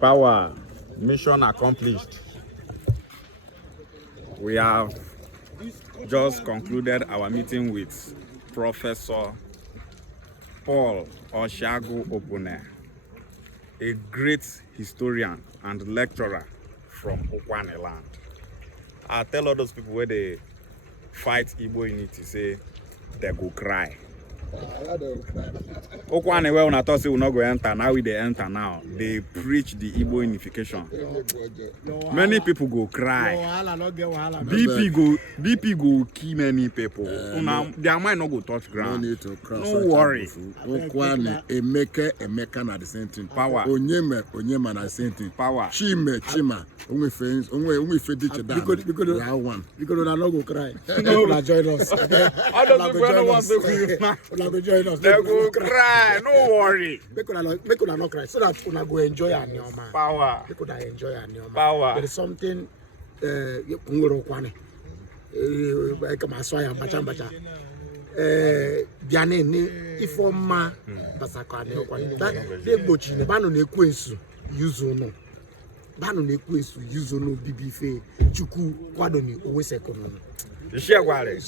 Power. Mission accomplished. We have just concluded our meeting with Professor Paul Oshago Opone, a great historian and lecturer from Okwane land. I tell all those people where they fight Igbo unity, say they go cry. Okwane where una thought say we not go enter, now we they enter now. They preach the Igbo unification. Many people go cry. BP go kill many people. Their mind not go touch ground. No need to cross. No worry. Okwane, Emeka na the same thing. Power. Onyema na the same thing. Power. Chima. Only friends. Only friends each other. Because we are one. Because we are not go cry. No, join us. I don't think we don't want to join us. They go cry. No worry. Make una not cry so that una go enjoy our new man. Power. Make una enjoy our new man. Power. There is something. Ngoro Okwane. Kama soya mbacha. Biane ni ifoma basakane Okwane. That they bochi ne banu na ekwensu yuzo no. Banu na ekwensu yuzo no bibife chuku kwado ni owe sekono. Ishegware.